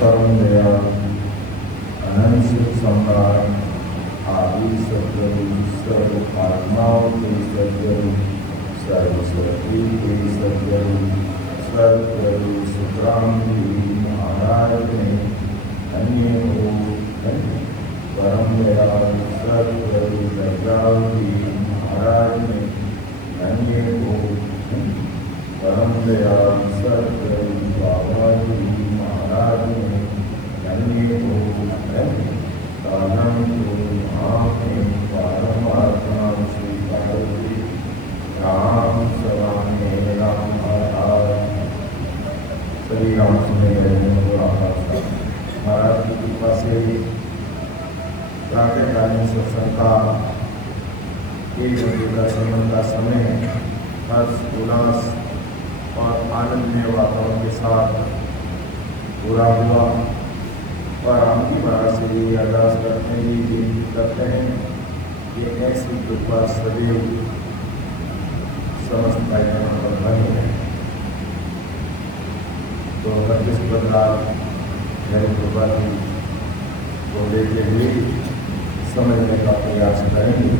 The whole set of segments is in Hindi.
परम दयाल अनंत सुख सम्राट आदि सद्गुरु सर्व आत्माओं के सद्गुरु सर्वशक्ति के सद्गुरु सद्गुरु सुखरामजी महाराज ने अन्य को परम दयाल सद्गुरु दयालजी महाराज ने अन्य को परम दयाल सद्गुरु बाबा जी महाराज ने अन्य को कालम को आपने परमात्मा श्री पार्वती राम सवाने राम आधार श्री राम सुने महाराज की कृपा से प्रातःकालीन सत्संग का 1 बजे का समय हर्ष उल्लास और आनंदमय वातावरण के साथ पूरा हुआ। और हम भी महाराज से ये अरदास करते हैं, ये विनती करते हैं कि ऐसी कृपा सदैव समस्त भाइयों पर बनी है। तो 25 प्रकार मेरी कृपा को लेते हुए समझने का प्रयास करेंगे।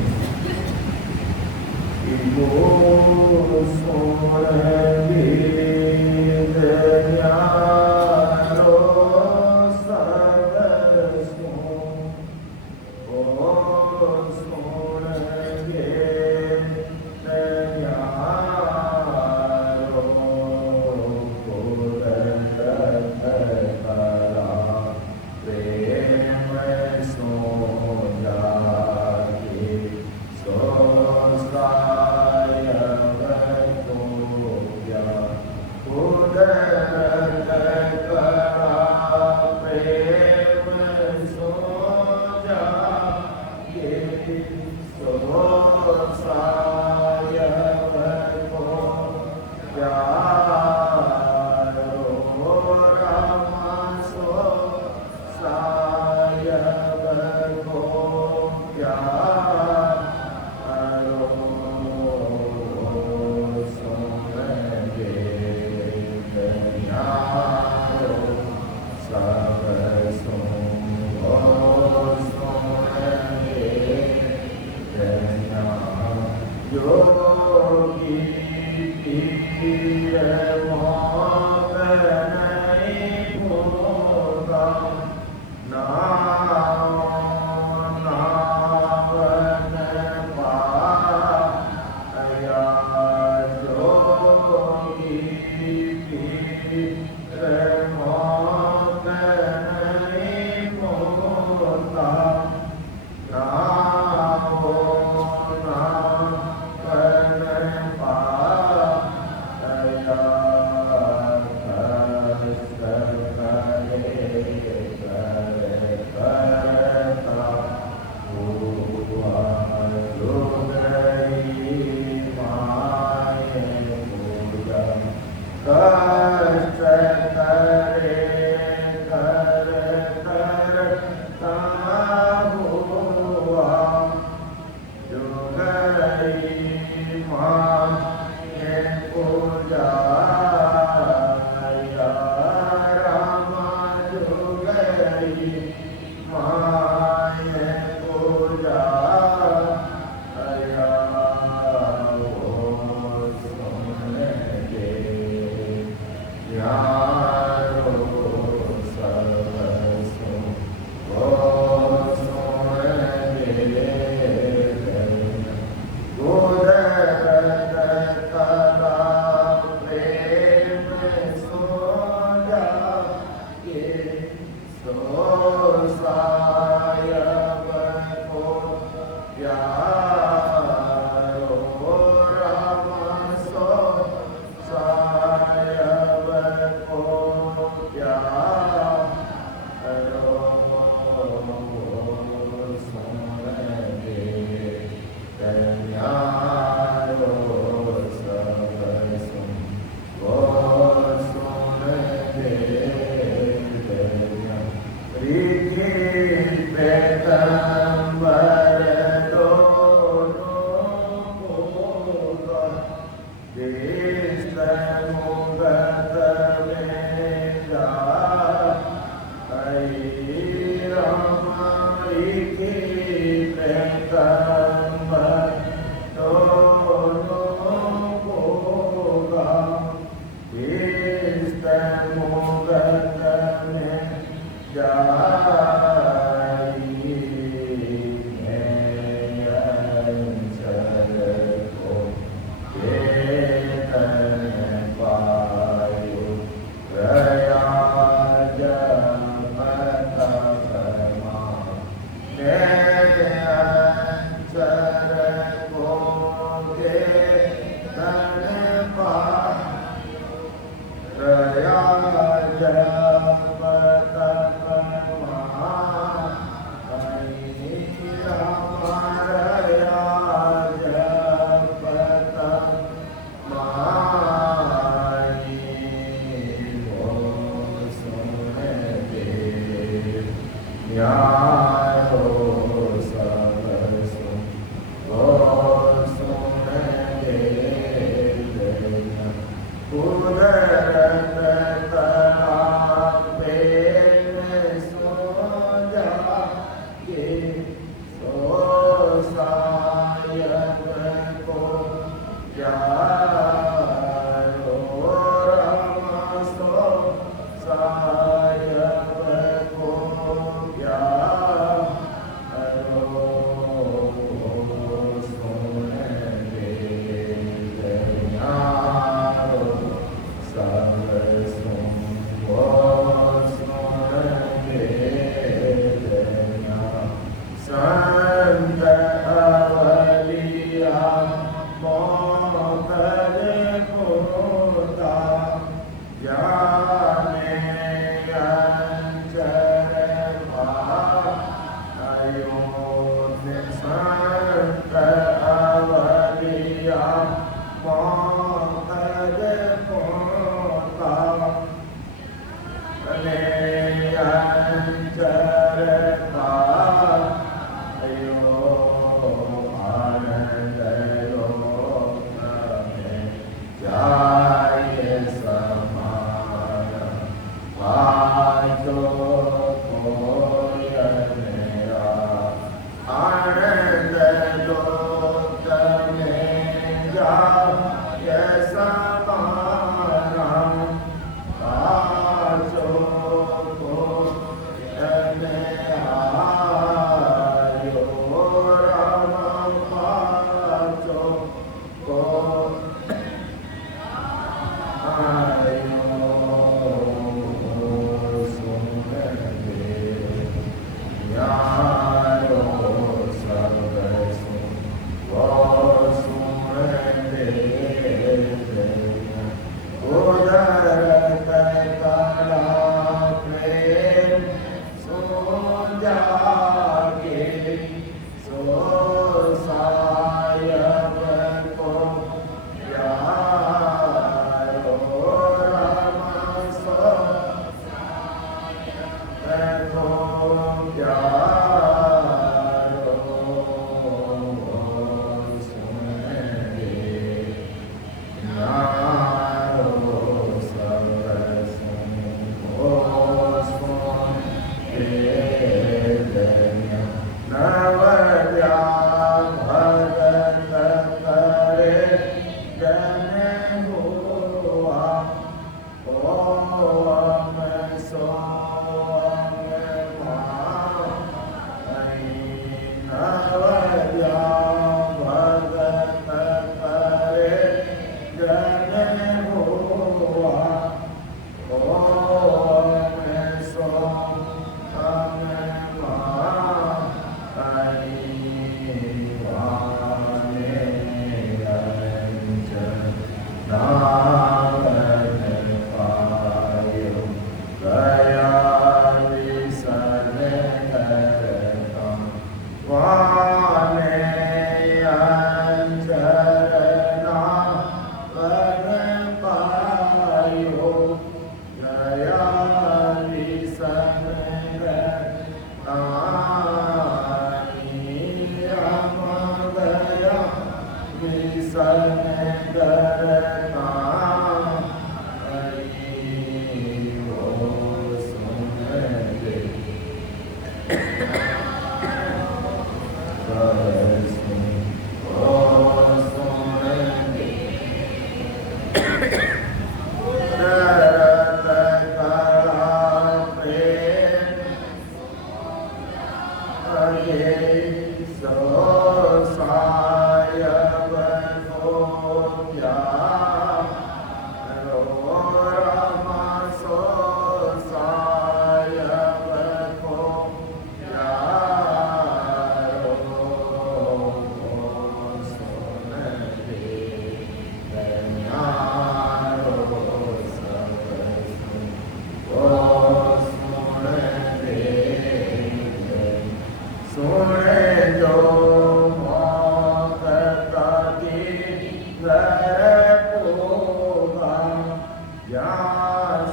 या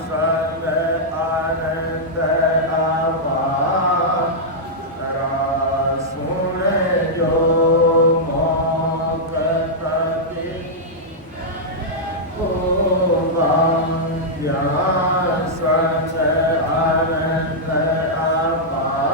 सत आनंद अपार सुन जो मोकति होगा या सत आनंद अपार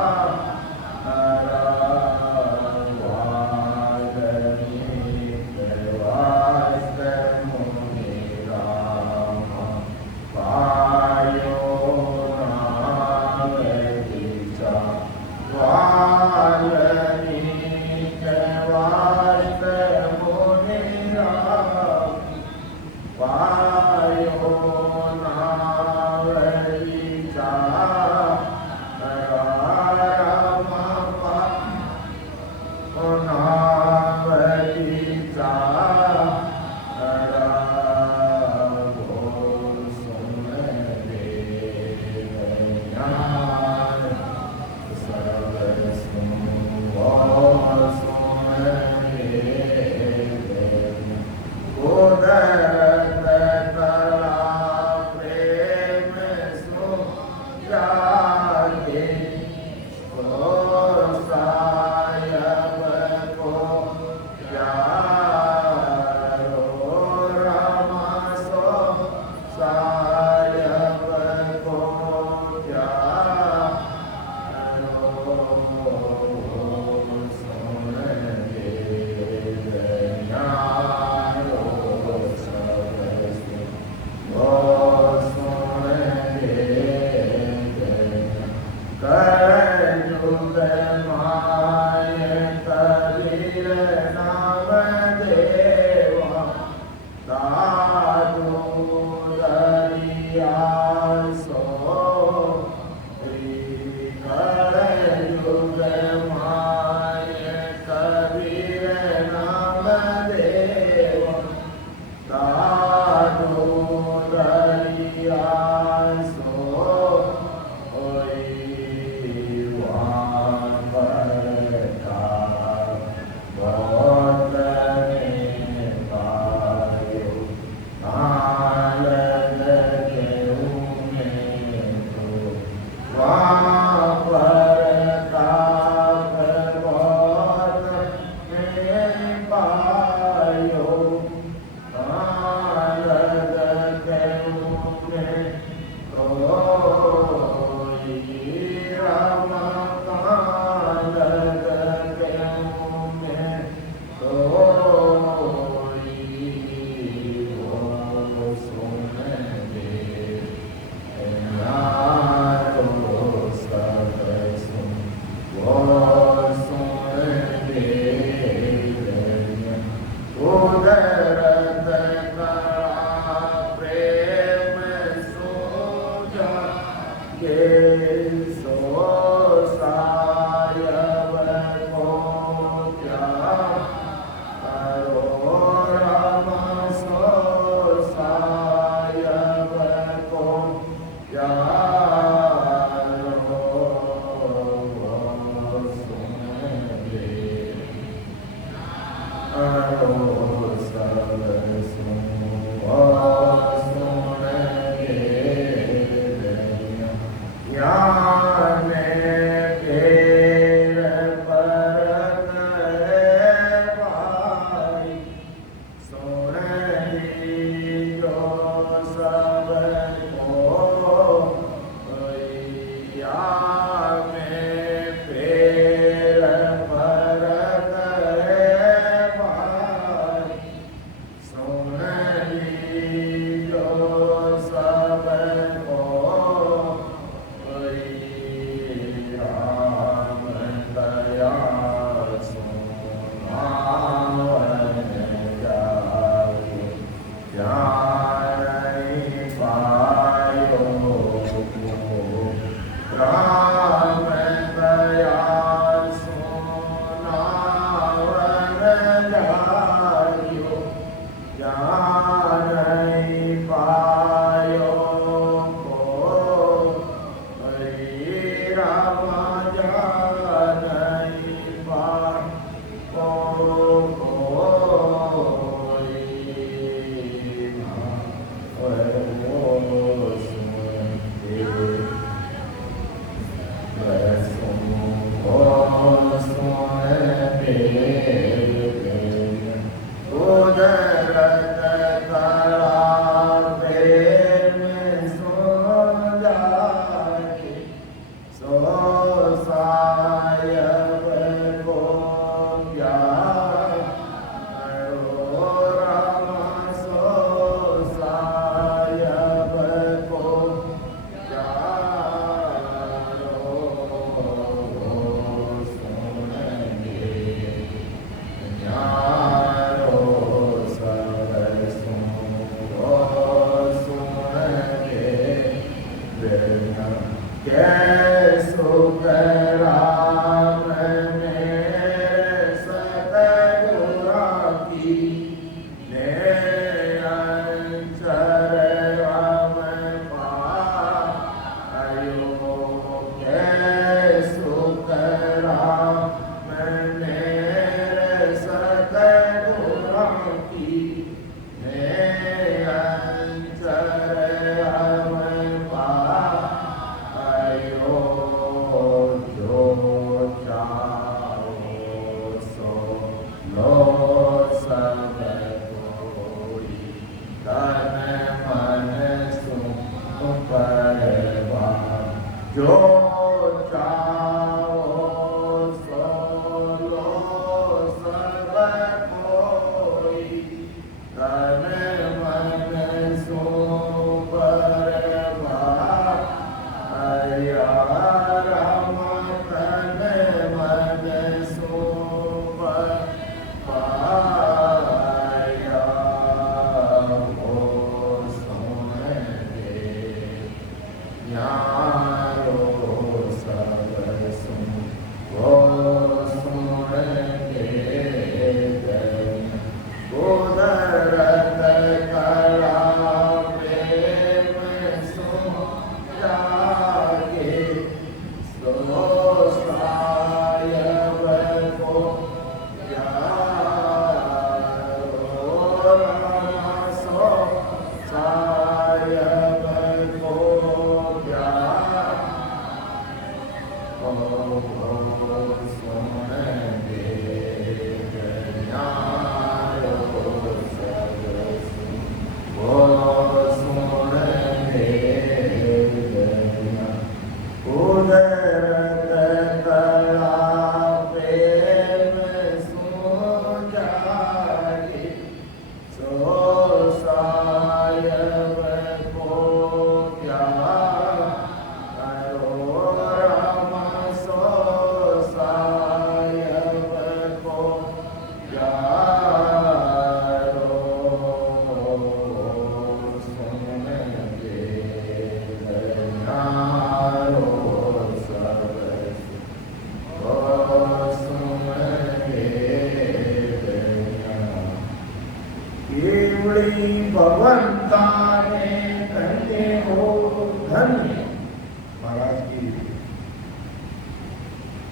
महाराज की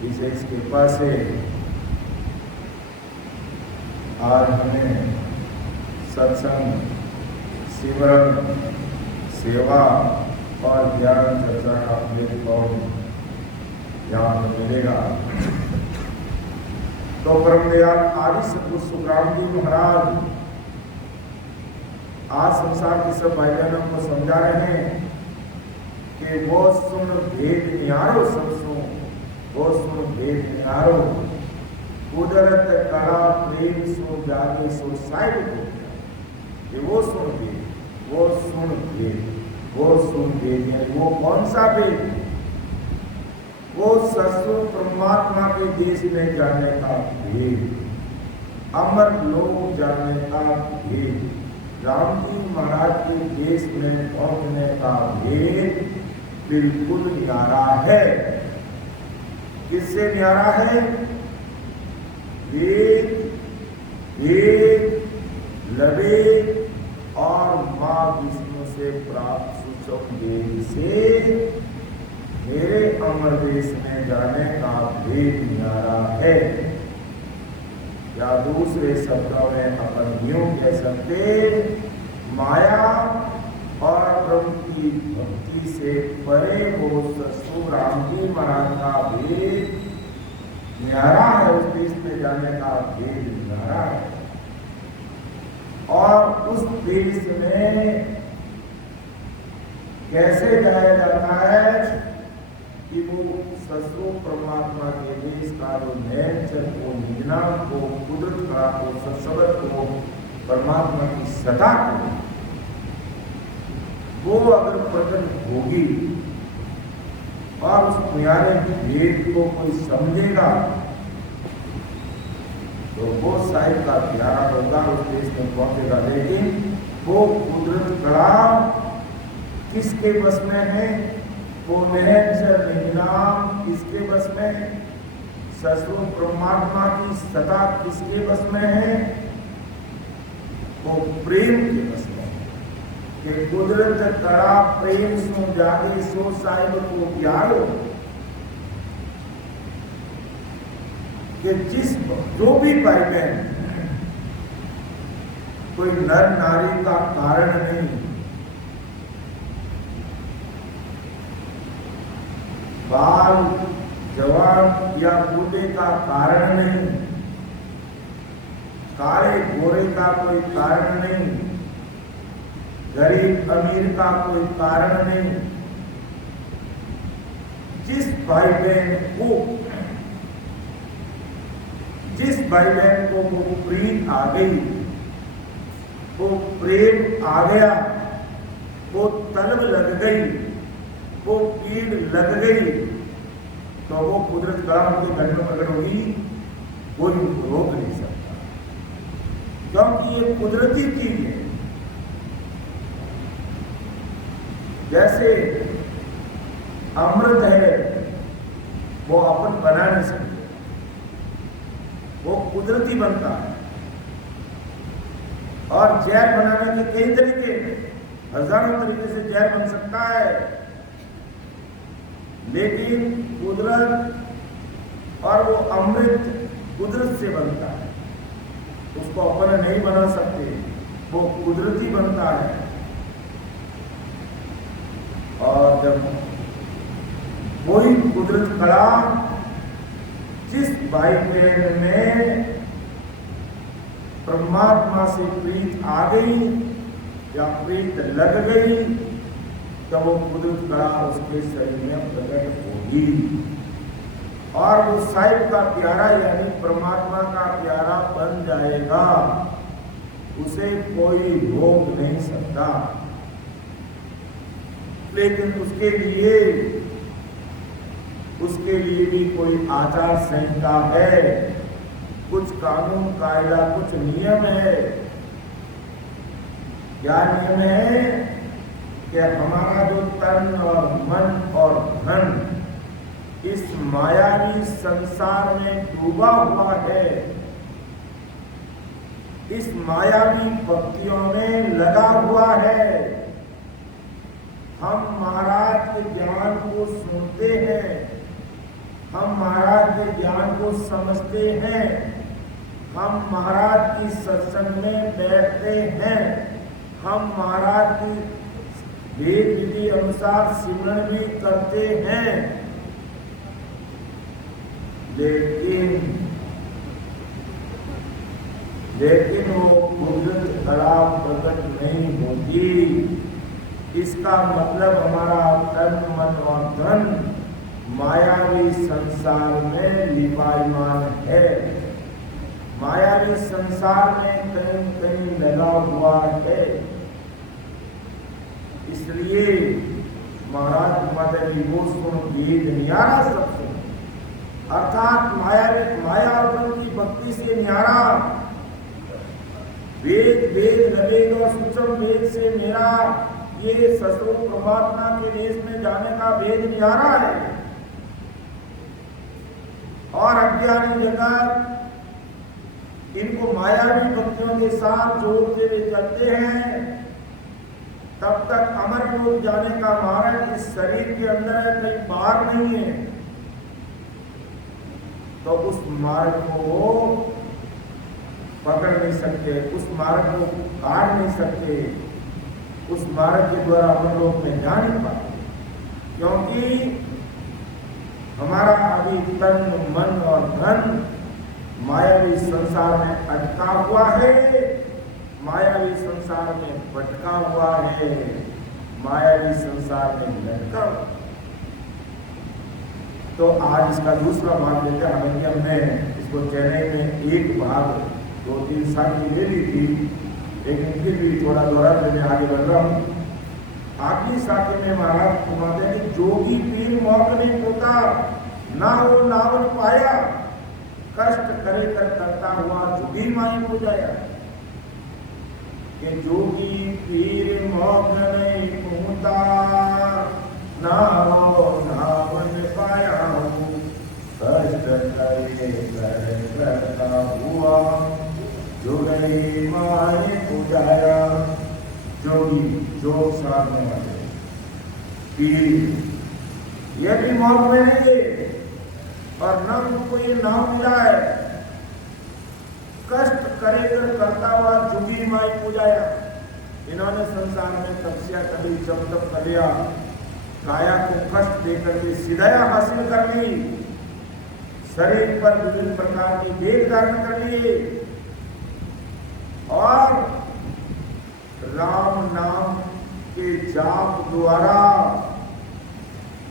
विशेष कृपा से आज हमें सत्संग, सिमरन, सेवा और ज्ञान चर्चा का प्लेटफॉर्म यहाँ पर मिलेगा। तो परम दयाल आदि सतगुरु सुखराम जी महाराज आज संसार के सब भाई बहनों को समझा रहे हैं कि वो सुन भेद निहारो सब सुन, वो सुन भेद निहारो, कुदरत कला प्रेम सो जागे सो साहिब को। ये वो सुन भेद, वो सुन भेद, वो सुन भेद, यानी वो कौन सा भेद? वो ससु परमात्मा के देश में जाने का भेद, अमर लोक जाने का भेद, राम जी महाराज के देश में पहुंचने का भेद बिल्कुल न्यारा है। किससे न्यारा है? वेद, वेद, लवे और मां विष्णु से प्राप्त सूचक वेद से मेरे अमर देश में जाने का भेद न्यारा है। या दूसरे शब्दों में अपन यूं कह सकते, माया और ब्रह्म की भक्ति से परे वो ससुर राम जी महाराज का भेद न्यारा है। उस देश में जाने का भेद न्यारा है। और उस देश में कैसे जाया जाता है कि वो ससुर परमात्मा के देश का जो नेचर को, निजनाम को, कुदरत का को, सत्सबत को, परमात्मा की सत्ता को, वो अगर प्रकट होगी और उस न्यारे भेद को कोई समझेगा तो वो साहिब का प्यारा होगा, उस देश में पहुंचेगा। लेकिन वो कुदरत कला किसके बस में है? वो निरंजन निराम किसके बस में है? ससुर परमात्मा की सत्ता किसके बस में है? वो प्रेम के बस में है कि कुदरत कड़ा प्रेम सो जागे सो साहिब को प्यारो, कि जो भी भाई बहन कोई नर नारी का कारण नहीं, बाल जवान या बूढ़े का कारण नहीं, काले गोरे का कोई कारण नहीं, गरीब अमीर का कोई कारण नहीं। जिस भाई बहन को वो प्रीत आ गई, वो प्रेम आ गया, वो तलब लग गई, वो पीड़ लग गई, तो वो कुदरत कलाम के घर में प्रकट होगी, कोई रोक नहीं सकता, क्योंकि ये कुदरती चीज है। जैसे अमृत है, वो अपन बना नहीं सकते, वो कुदरती बनता है। और जहर बनाने के कई तरीके, हजारों तरीके से जहर बन सकता है, लेकिन कुदरत और वो अमृत कुदरत से बनता है, उसको अपन नहीं बना सकते, वो कुदरती बनता है। और जब कोई कुदरत कड़ा जिस भाई बहन में परमात्मा से प्रीत आ गई या प्रीत लग गई, तब वो कुदरत कड़ा उसके शरीर में प्रकट होगी, और वो साहिब का प्यारा यानी परमात्मा का प्यारा बन जाएगा, उसे कोई रोक नहीं सकता। लेकिन उसके लिए भी कोई आचार संहिता है, कुछ कानून कायदा, कुछ नियम है। क्या नियम है? कि हमारा जो तन और मन और धन इस मायावी संसार में डूबा हुआ है, इस मायावी भक्तियों में लगा हुआ है। हम महाराज के ज्ञान को सुनते हैं, हम महाराज के ज्ञान को समझते हैं, हम महाराज की सत्संग में बैठते हैं, हम महाराज की वेद विधि अनुसार सिमरन भी करते हैं, लेकिन वो कुदरत कला प्रकट नहीं होती। इसका मतलब हमारा तन मन और धन मायावी संसार में लिपायमान है, मायावी संसार में कहीं कहीं लगा हुआ है। इसलिए महाराज माता वो सुन वेद न्यारा सब सुन, अर्थात माया और की भक्ति से न्यारा वेद नवेद और सूक्ष्म वेद से मेरा ये ससुर परमात्मा के देश में जाने का वेद न्यारा है। और अज्ञानी जगत इनको मायावी भक्तियों के साथ जोड़ते हुए चलते हैं, तब तक अमर लोक जाने का मार्ग इस शरीर के अंदर है, कहीं बाहर नहीं है। तो उस मार्ग को पकड़ नहीं सकते, उस मार्ग को काट नहीं सकते, उस मार्ग के द्वारा अमर लोक में जा नहीं पाते, क्योंकि हमारा अभी तन मन और धन मायावी संसार में अटका हुआ है, मायावी संसार में भटका हुआ है, मायावी संसार में लटका। तो आज इसका दूसरा भाग लेते हैं। हालांकि हमने इसको चेन्नई में एक भाग 2-3 साल की ले ली थी, लेकिन फिर भी थोड़ा दोहराते मैं आगे बढ़ रहा हूँ। आखिरी साथी में महाराज फरमाते हैं कि जोगी पीर मौत नहीं होता, ना हो लावन पाया, कष्ट करे कर करता हुआ झुगी माई हो जाया। कि जोगी पीर मौत नहीं होता, ना हो जुगी माए पूजाया। जोगी जोग साधने वाले पीर ये भी मौत में नहीं है और न उनको ये नाम मिला है। कष्ट करेकर करता हुआ जुगी माई पूजाया। इन्होंने संसार में तपस्या करी, जब तक कर लिया, काया को कष्ट देकर के सिद्धया हासिल कर ली, शरीर पर विभिन्न प्रकार की वेद धारण कर लिए और राम नाम के जाप द्वारा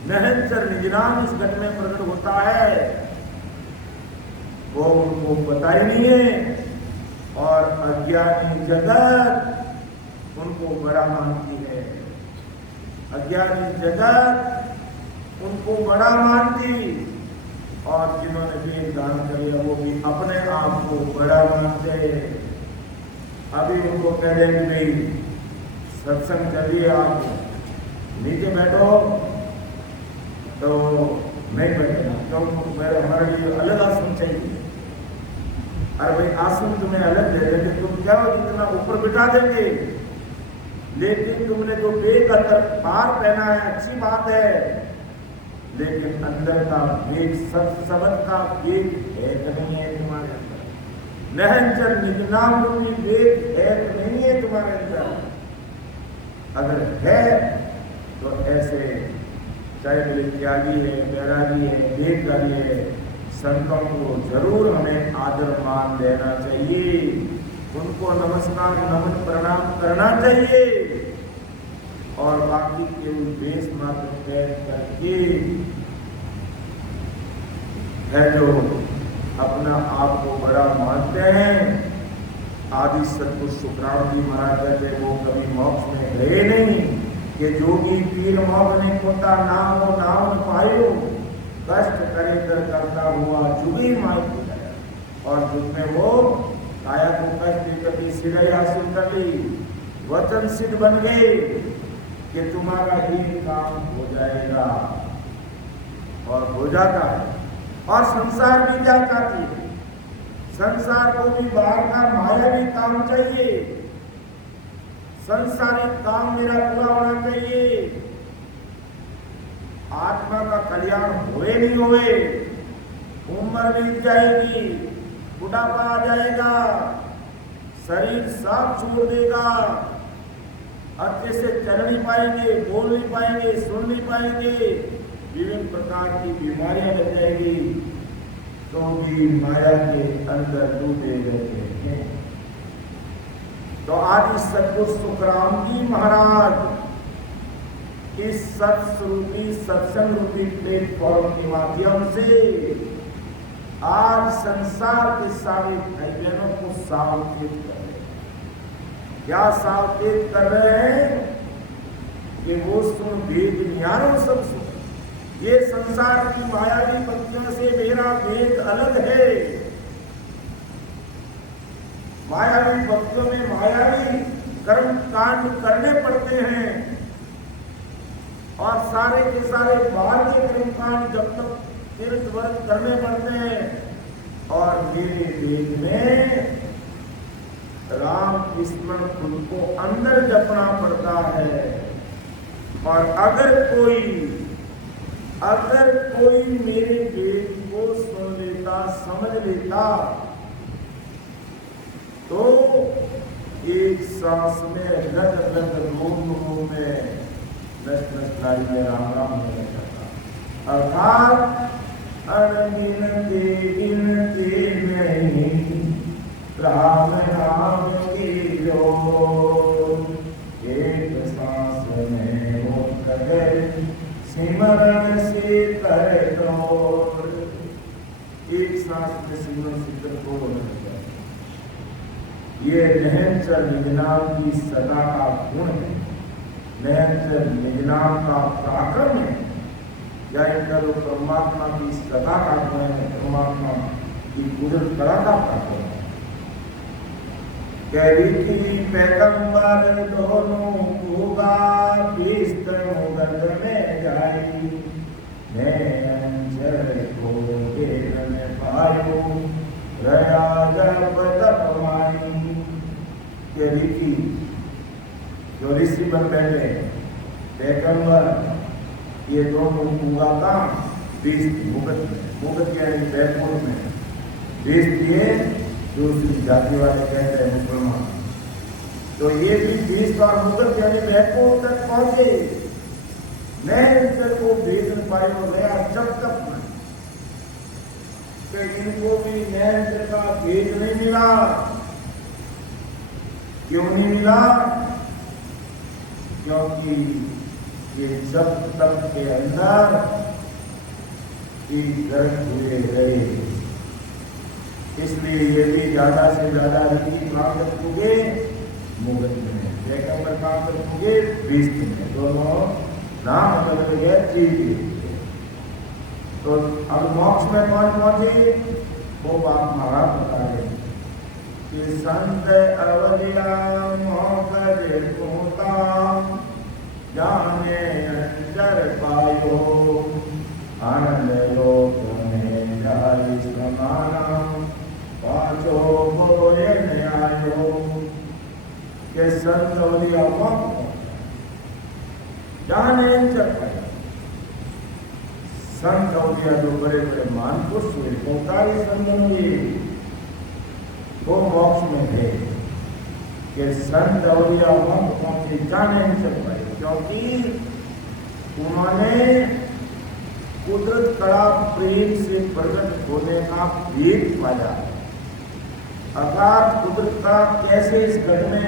निरंतर निज नाम इस घट में प्रकट होता है, वो उनको पता ही नहीं है और अज्ञानी जगत उनको बड़ा मानती है। अज्ञानी जगत उनको बड़ा मानती और जिन्होंने वेद दान कर लिया वो भी अपने आप को बड़ा मानते। अभी उनको कह रहे कि भाई सत्संग चलिए, आप नीचे बैठो, तो नहीं बैठेगा क्यों, हमारे लिए अलग आसन चाहिए। अरे भाई आसन तुम्हें अलग दे देंगे, तुम क्या इतना ऊपर बिठा देंगे, लेकिन तुमने जो बेकदर पार पहना है अच्छी बात है, लेकिन अंदर का वेग सबद का वेग है नहीं है तुम्हारे अंदर। निरंजन निज नाम रूपी वेग है नहीं है तुम्हारे अंदर। अगर है तो ऐसे चाहे मेरे त्यागी है, बैरागी है, वेदकारी है, संतों को जरूर हमें आदर मान देना चाहिए, उनको नमस्कार नमन प्रणाम करना चाहिए और बाकी केवल देश मात्र बैठ करके है जो अपना आप को बड़ा मानते हैं। आदि सतपुरुष सुखराम जी महाराज कहते वो कभी मोक्ष में गए नहीं कि जोगी पीर मोक्ष नहीं होता, नाम हो नाम पायो, कष्ट करे कर करता हुआ जुगी माई पूजाया। और जिसमें वो काया को कष्ट देकर के सिद्धि हासिल कर ली, वचन सिद्ध बन गए कि तुम्हारा ही काम हो जाएगा और हो जाता है। और संसार भी क्या चाहती है, संसार को भी बाहर का मायावी काम चाहिए, संसारिक काम मेरा पूरा होना चाहिए। आत्मा का कल्याण हुए नहीं हुए, उम्र बीत जाएगी, बुढ़ापा आ जाएगा, शरीर साफ छोड़ देगा, अच्छे से चल नहीं पाएंगे, बोल नहीं पाएंगे, सुन नहीं पाएंगे, विभिन्न प्रकार की बीमारियां लग जाएगी, तो भी माया के अंदर डूबे रहते हैं। तो आदि सतगुरु सुखराम जी महाराज इस सत्स्वरूपी सत्संग रूपी प्लेटफॉर्म के माध्यम से आज संसार के सारे भाई बहनों को सावचेत कर रहे हैं। क्या सावचेत कर रहे हैं कि वो सुन वेद ज्ञानो सब सुन। ये संसार की मायावी पत्तियों से मेरा वेद अलग है। मायावी भक्तों में मायावी कर्म कांड करने पड़ते हैं और सारे के सारे बाहर के कर्म कांड जब तक तीर्थ व्रत करने पड़ते हैं और मेरे वेद में राम स्मरण खुद को अंदर जपना पड़ता है। और अगर कोई मेरे वेद को सुन लेता, समझ लेता, तो एक सांस में लग लग रोम में नष्ट नष्टाई में राम राम होने लगता। अर्थात अनगिनती गिनती नहीं राम राम की जो एक सांस में हो गए सिमरन से करे तो एक सांस में सिमरन से कर ये निरंतर निजनाम की सदा का गुण है, निरंतर निजनाम का पराक्रम है, या इनका जो परमात्मा की सदा का गुण है, परमात्मा की गुजर कला का पराक्रम है। कहरी थी पैगंबर दोनों होगा बिस्तर मुगल में जाई, निरंतर को देन में पायो रया जब तपमाई। के ऋषि जो ऋषि बन बैठे पैगंबर, ये दोनों हुआ का 20 मुगत यानी बैकवर्ड में 20 दिए, दूसरी जाति वाले कहते हैं मुसलमान। तो ये भी 20 और मुगत यानी बैकवर्ड तक पहुंचे, नैंचर को भेज पाए हो गया जब तक कि इनको भी नैंचर का भेज नहीं मिला। क्यों नहीं मिला? क्योंकि ये जब तक के अंदर गर्भ हुए रहे, इसलिए ये भी ज्यादा से ज्यादा ऋषि प्राप्त होंगे मुगत में, पैगंबर प्राप्त होंगे 20 में, दोनों नाम बदल गए चीज। तो अब मोक्ष में कौन पहुंचे वो बात महाराज बता रहे कि संत अवलिया मोक्ष होता जाने अंतर पायो, आनंद लोक में जाई समाना पाछो बोयन आयो। के संत अवलिया मोक्ष जाने अंतर पायो। संत अवलिया जो बड़े बड़े महापुरुष हुए 45 संत हुए वो मोक्ष में थे कि संत अवलिया मोक्ष पहुंचे जाने नहीं चल पाए, क्योंकि उन्होंने कुदरत कड़ा प्रेम से प्रकट होने का भेद पाया। अर्थात कुदरत कड़ा कैसे इस घट में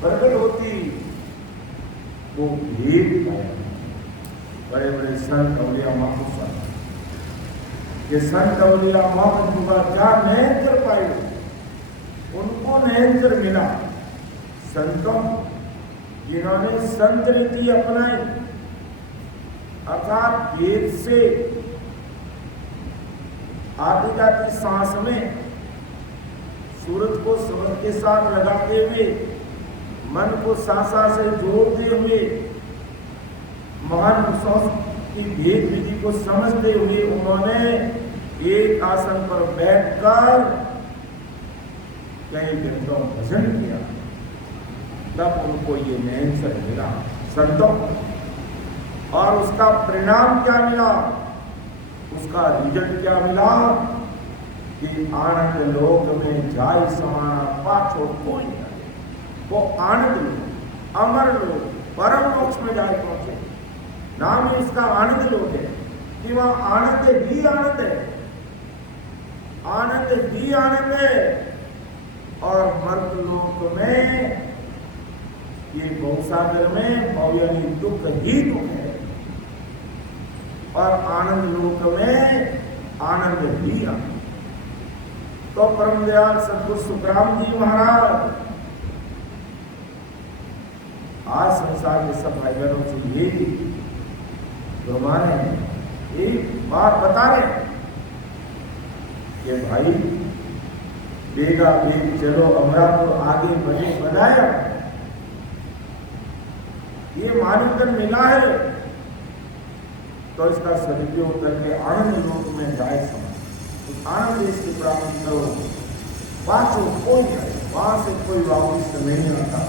प्रकट होती वो भेद पाया। बड़े बड़े संत अवलिया महापुरुष ये संत अवलिया महापुरुष का क्या नैंचर पाए, उनको नैंचर मिला संतों जिन्होंने संत रीति अपनाई, अर्थात वेद से आती जाती सांस में सूरज को समझ के साथ लगाते हुए, मन को सांसा से जोड़ते हुए, महान पुरुषों की भेद विधि को समझते हुए उन्होंने एक आसन पर बैठकर कई घंटों भजन किया, तब उनको ये नैंचर मिला संतों। और उसका परिणाम क्या मिला, उसका रिजल्ट क्या मिला कि आनंद लोक में जाय समाना पाछो कोई नहीं। वो आनंद लोक, अमर लोक, परम मोक्ष में जाए पहुंचे। नाम ही उसका आनंद लोक है कि वह आनंद ही आनंद है, आनंद ही आनंद है। और मर्त लोक में ये भवसागर में भव यानी दुख ही दुख है, और आनंद लोक में आनंद ही आनंद। तो परम दयाल सदगुरु सुखराम जी महाराज आज संसार के सब भाई बहनों से ये जो हमारे एक बात बता रहे कि भाई बेगा बेग चलो हमरा को आगे बढ़े बनाया, ये मानवतन मिला है तो इसका सदुपयोग करके आनंद लोक में जाए समझ आनंद इसकी प्राप्ति करो। पाछो कोई जाए, वहां से कोई वापस नहीं आता,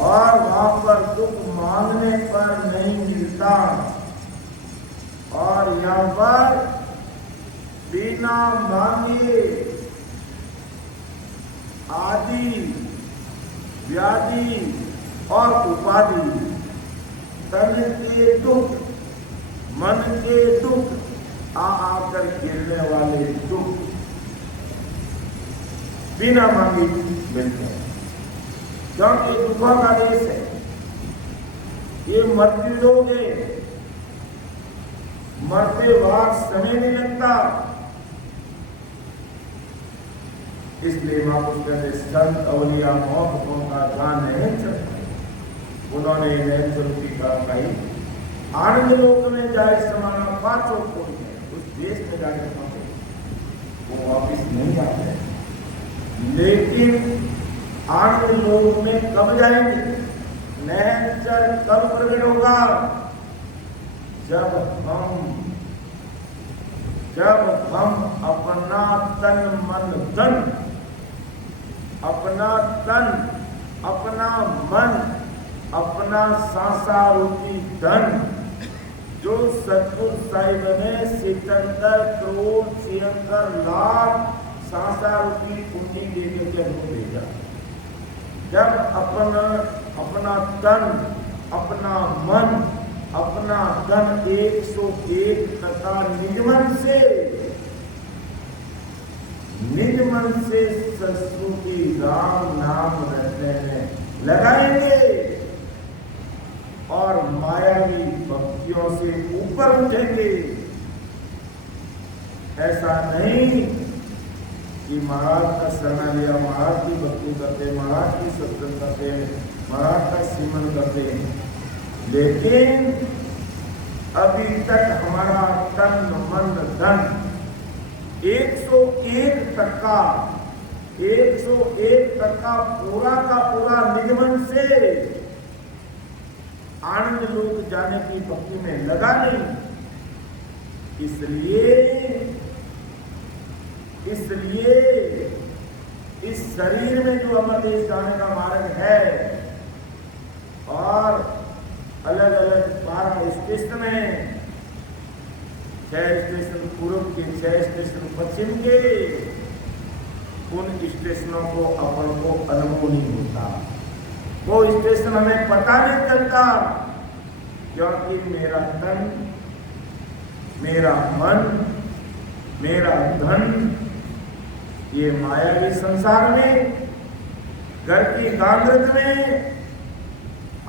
और वहां पर दुख मांगने पर नहीं मिलता, और यहाँ पर बिना मांगे आदि व्याधि और उपाधि, तन के दुख, मन के दुख, आकर गिरने वाले दुख बिना मांगे मिलते हैं। क्योंकि दुखों का देश है, ये मृत्यु लोग है, मरते बाद समय नहीं लगता। इसलिए महापुरुष कहते संत अवलिया मोक्ष का जान नहीं चलता, उन्होंने नैंचर की कही आनंद लोक में जाए समाना पाछो कोई है, उस देश में जाके पहुंचे वो वापिस नहीं जाते। लेकिन आनंद लोक में कब जाएंगे, नैंचर कब प्रकट होगा, जब हम अपना तन मन धन अपना तन, अपना मन, अपना सांसा रूपी धन जो सतगुरु साहिब ने 77 करोड़ 76 लाख सांसा रूपी पूंजी देकर के हमको भेजा। जब अपना तन, अपना मन, अपना धन 101% निज मन से सत्संग की राम नाम रटने में लगाएंगे और मायावी भक्तियों से ऊपर उठेंगे। ऐसा नहीं कि महाराज का शरण लिया, महाराज की भक्ति करते, महाराज की सत्संग करते, महाराज का सिमरन करते, लेकिन अभी तक हमारा तन मन धन 101% पूरा का पूरा निगमन से आनंद लोक जाने की भक्ति में लगा नहीं। इसलिए इस शरीर में जो अमरदेश जाने का मार्ग है और अलग अलग 12 स्टेशन में, 6 स्टेशन पूर्व के, 6 स्टेशन पश्चिम के, उन स्टेशनों को अपन को अनुभव नहीं होता। वो स्टेशन हमें पता नहीं चलता क्योंकि मेरा तन, मेरा मन, मेरा धन ये मायावी संसार में, घर की गांगरत में,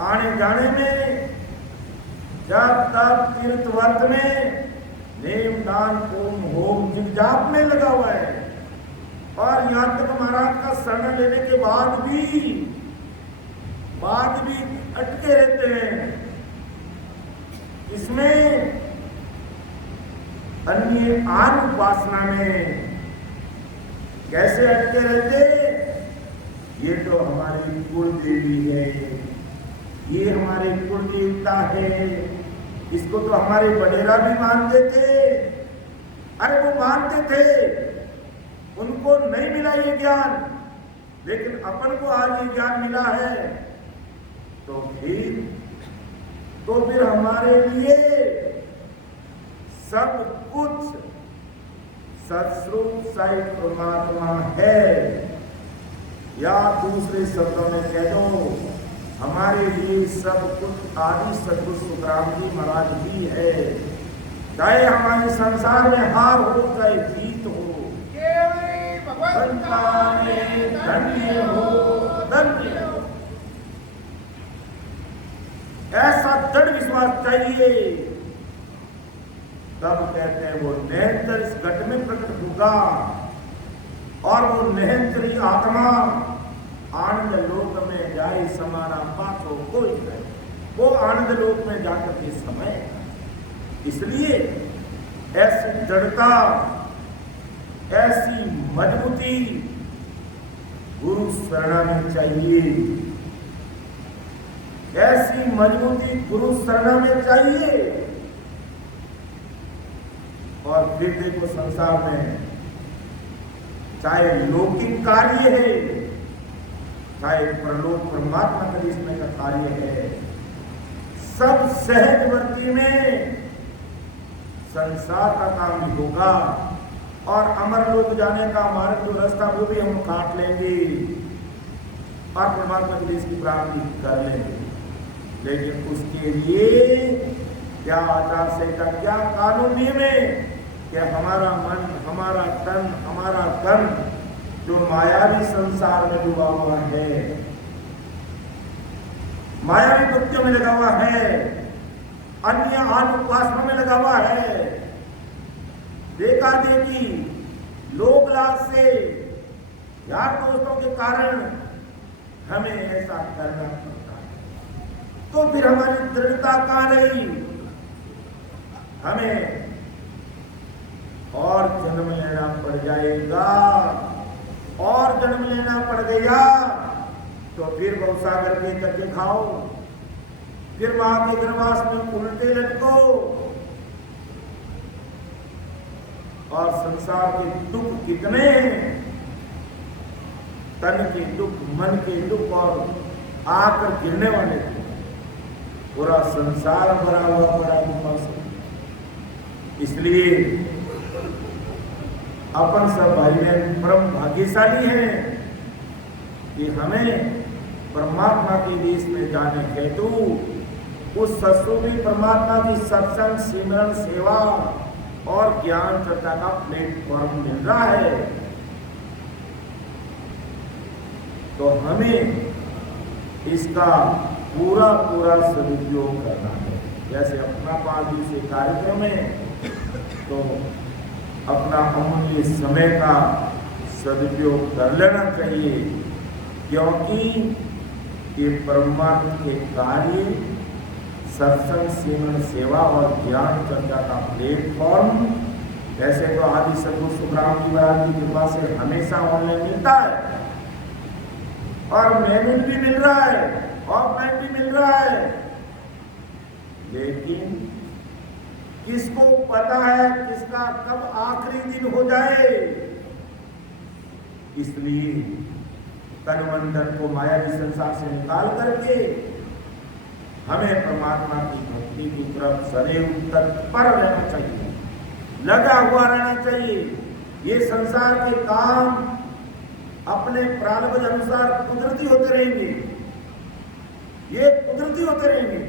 आने जाने में, जब तब तीर्थ व्रत में, नेम दान ओम होम जिप जाप में लगा हुआ है। और यहाँ तक महाराज का शरण लेने के बाद भी अटके रहते हैं। इसमें अन्य आन उपासना में कैसे अटके रहते? ये तो हमारी कुल देवी है, ये हमारे कुल देवता है, इसको तो हमारे बडेरा भी मानते थे। अरे वो मानते थे, उनको नहीं मिला ये ज्ञान, लेकिन अपन को आज ये ज्ञान मिला है। तो फिर हमारे लिए सब कुछ सत्स्वरूप साई परमात्मा है, या दूसरे शब्दों में कह दो हमारे लिए सब कुछ आदि सद्गुरु सुखराम जी महाराज भी है। चाहे हमारे संसार में हार हो, चाहे जीत हो, धन्य हो, धन्य हो, ऐसा दृढ़ विश्वास चाहिए। तब कहते हैं वो निरंतर इस घट में प्रकट होगा और वो निरंतरी आत्मा आनंद लोक में जाए समाना पाथो कोई नहीं, वो आनंद लोक में जाकर के समय। इसलिए ऐसी दृढ़ता, ऐसी मजबूती गुरु शरण में चाहिए, ऐसी मजबूती गुरु शरण में चाहिए। और फिर देखो संसार में चाहे लौकिक कार्य है, चाहे परलोक परमात्मा का जिसमें का कार्य है, सब सहजवर्ती में संसार का काम भी होगा और अमर लोक जाने का मार्ग जो रास्ता वो भी हम काट लेंगे और परमात्मा के देश की प्राप्ति कर लेंगे। लेकिन उसके लिए क्या आचार संहिता, क्या कानून नियम है कि हमारा मन, हमारा तन, हमारा धन जो मायावी संसार में डूबा हुआ है, मायावी भक्तियों में लगा हुआ है, अन्य आन उपासना में लगा हुआ है, देखा देखी लोक लाभ से यार दोस्तों के कारण हमें ऐसा करना पड़ता है, तो फिर हमारी दृढ़ता कहां रही? हमें और जन्म लेना पड़ जाएगा, और जन्म लेना पड़ गया तो फिर गौसागर के कच्चे खाओ, फिर वहां के गर्भवास में उल्टे लटको और संसार के दुख कितने तन के दुख, मन के दुख और आकर गिरने वाले थे। पूरा संसार भरा हुआ पड़ा दुखों से। इसलिए अपन सब भाई बहन परम भाग्यशाली हैं कि हमें परमात्मा के देश में जाने हेतु उस सत्सुभी परमात्मा की सत्संग, सिमरन, सेवा और ज्ञान चर्चा का प्लेटफॉर्म मिल रहा है। तो हमें इसका पूरा सदुपयोग करना है। जैसे अपना 5 दिवसीय कार्यक्रम में तो अपना अमूल्य समय का सदुपयोग कर लेना चाहिए, क्योंकि ये परमात्मा के कार्य, सत्संग, सिमरन, सेवा और ज्ञान चर्चा का प्लेटफॉर्म वैसे तो आदि सदगुरु सुखराम जी महाराज की कृपा से हमेशा ऑनलाइन मिलता है और मैनुअल भी मिल रहा है, ऑफलाइन भी मिल रहा है, लेकिन किसको पता है किसका कब आखिरी दिन हो जाए। इसलिए तन मन धन को माया की संसार से निकाल करके हमें परमात्मा की भक्ति की तरफ सदैव तत्पर रहना चाहिए, लगा हुआ रहना चाहिए। ये संसार के काम अपने प्रारब्ध अनुसार कुदरती होते रहेंगे, ये कुदरती होते रहेंगे,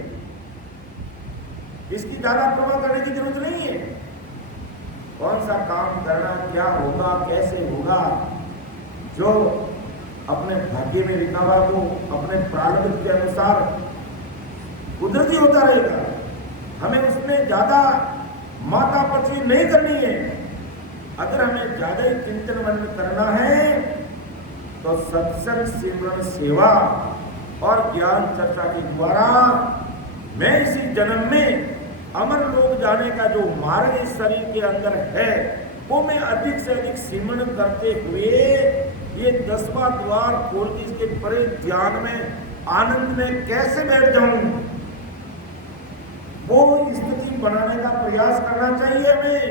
इसकी ज्यादा परवाह करने की जरूरत नहीं है। कौन सा काम करना, क्या होगा, कैसे होगा, जो अपने भाग्य में लिखा हुआ वो अपने प्रारब्ध के अनुसार कुदरती होता रहेगा। हमें उसमें ज्यादा माता पची नहीं करनी है। अगर हमें ज्यादा ही चिंतन मनन करना है तो सत्संग, सिमरन, सेवा और ज्ञान चर्चा के द्वारा मैं इसी जन्म में अमर लोक जाने का जो मार्ग इस शरीर के अंदर है वो मैं अधिक से अधिक सिमरन करते हुए ये 10वां द्वार खोल के इसके परे ज्ञान में, आनंद में कैसे बैठ जाऊं, वो स्थिति बनाने का प्रयास करना चाहिए हमें।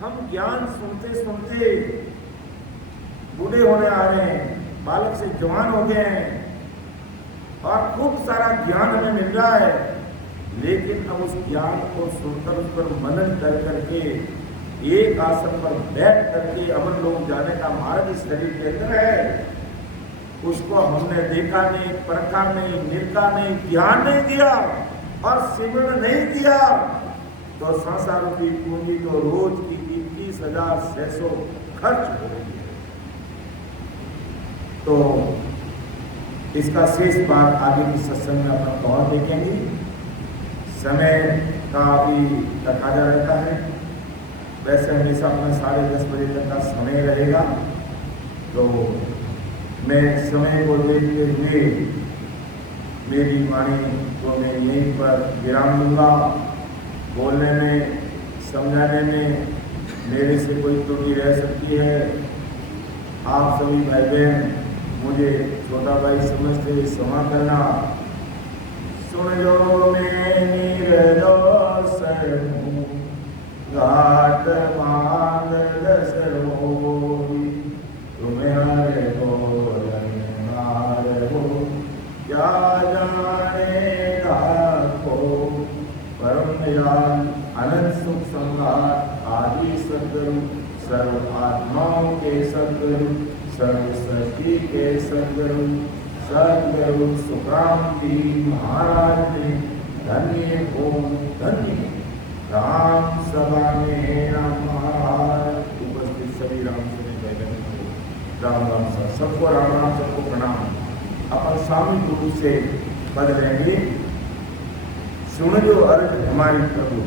हम ज्ञान सुनते सुनते बूढ़े होने आ रहे हैं, बालक से जवान हो गए हैं और खूब सारा ज्ञान हमें मिल रहा है, लेकिन हम उस ज्ञान को सुनकर उस पर मनन कर करके एक आसन पर बैठ करके अमर लोक जाने का मार्ग इस शरीर के अंदर है, उसको हमने देखा नहीं, परखा नहीं, निरखा नहीं, ध्यान नहीं दिया और सिमरन नहीं किया तो संसार रूपी पूंजी तो रोज की 21,600 खर्च हो रही है। तो इसका शेष बात आगे की सत्संग में अपना तौर देखेंगे। समय का भी तकाजा रहता है, वैसे हमेशा अपना 10:30 बजे तक का समय रहेगा, तो मैं समय को देखते हुए मेरी वाणी को मैं यहीं पर विराम दूंगा। बोलने में, समझाने में मेरे से कोई त्रुटि रह सकती है। आप सभी भाई बहन मुझे छोटा भाई समझते क्षमा करना। सुन जो मैं निर्दोष हूँ, घाट मांग दस होगी, तुम्हारे हो क्या जानेगा को परम दयाल अनंत सुख संघात आदि सद्गुरु, सर्व आत्माओं के सद्गुरु, सर्व सृष्टि के सद्गुरु, सद्गुरु सुखराम जी महाराज ने धन्य हो धन्य राम सभा में राम महाराज। उपस्थित सभी राम राम राम सर, सबको राम राम, सबको प्रणाम। अपन सामूहिक रूप से पढ़ लेंगे। सुन जो अर्थ हमारी प्रभु,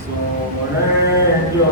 सुन जो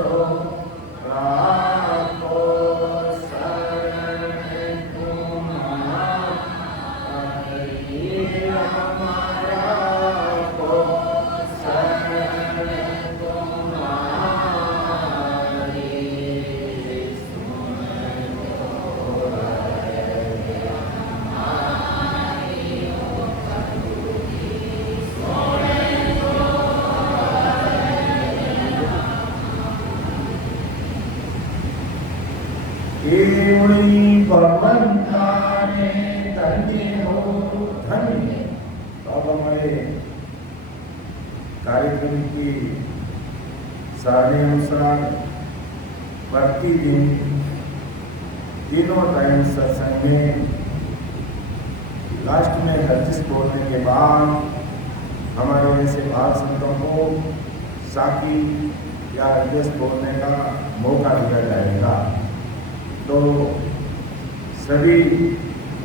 So एवं भगवंताने धन्य हो धन्य। तो अब हमारे कार्यक्रम की सारणी अनुसार प्रतिदिन तीनों टाइम सत्संग में लास्ट में हरजिस बोलने के बाद हमारे ऐसे बाल संतों को साकी या हरजिस बोलने का मौका दिया जाएगा। तो सभी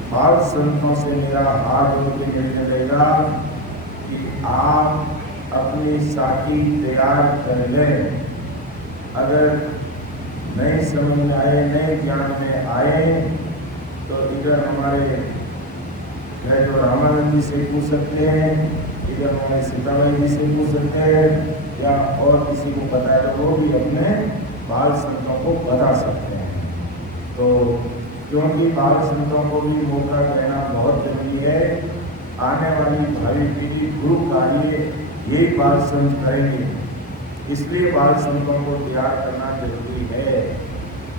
बाल संतों से मेरा हाथ जोड़ के कहने रहेगा कि आप अपनी साकी तैयार कर लें। अगर नए समझ में आए, नए ज्ञान में आए तो इधर हमारे तो रामानंद जी से पूछ सकते हैं, इधर हमारे सीताबाई जी से पूछ सकते हैं, या और किसी को पता है तो वो भी अपने बाल संतों को बता सकते हैं। तो क्योंकि बाल संतों को भी मौका देना बहुत जरूरी है। आने वाली भावी पीढ़ी गुरु कार्य यही बाल संत करेंगे, इसलिए बाल संतों को तैयार करना जरूरी है।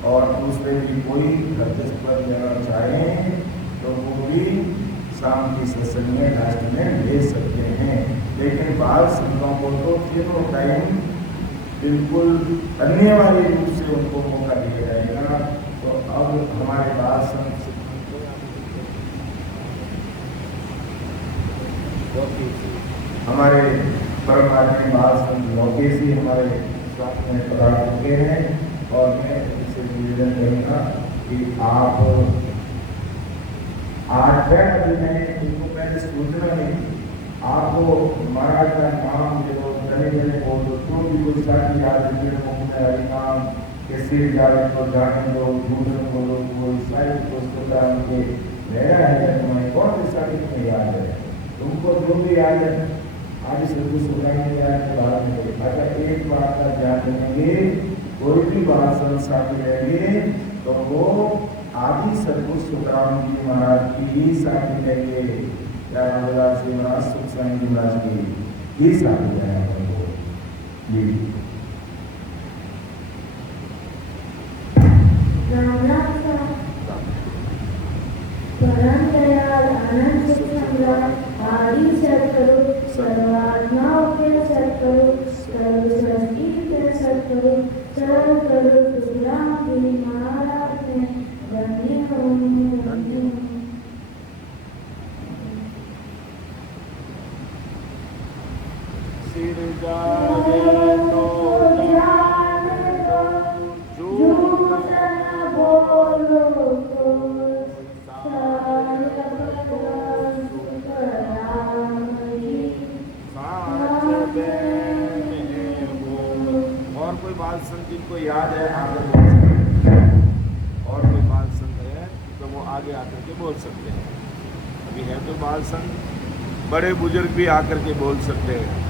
और दूसरे भी कोई हरजिस पर जाना चाहें तो वो भी शाम की सत्संग में लास्ट में ले सकते हैं। लेकिन बाल संतों को तो तीनों टाइम बिल्कुल अन्य वाले रूप से उनको मौका दिया जाएगा। तो अब हमारे बाल संत हमारे परम आदरणीय बाल संत लोकेश जी हमारे साथ में पधार चुके हैं और मैं इनसे निवेदन करूँगा कि आप आज मैंने इनको पहले सूचना दी, आपको महाराज का नाम जो गले गले बोल दो, जो भी कोई साथी याद रखिए नाम कैसे जाए तो जाने दो, भूषण बोलो, कोई साहित्य पुस्तक उनके रहना है तुम्हें कौन से साथी तुम्हें याद है, तुमको जो भी याद है आगे से कुछ सुनाएंगे याद बाद में। अगर एक बात का ध्यान रखेंगे, कोई भी बात साथी रहेंगे तो वो आदि सदगुरु सुखराम जी महाराज की ही साथी रहेंगे, या रामदास जी महाराज, सुखसाई जी महाराज की ही साथी रहेंगे जी। परम दयाल अनंत सम्राट आदि सद्गुरु सर्वात्माओं के सद्गुरु सर्व सृष्टि के सद्गुरु सर्वगुरु सुखराम जी महाराज ने वंदे हूँ वंदे हूँ। सिर जागे तो जागे दो, झूठ न बोलो तो और कोई बाल संत जिनको याद है आगे बोल सकते हैं, और कोई बाल संत है तो वो आगे आकर के बोल सकते हैं। अभी है तो बाल संत बड़े बुजुर्ग भी आकर के बोल सकते हैं।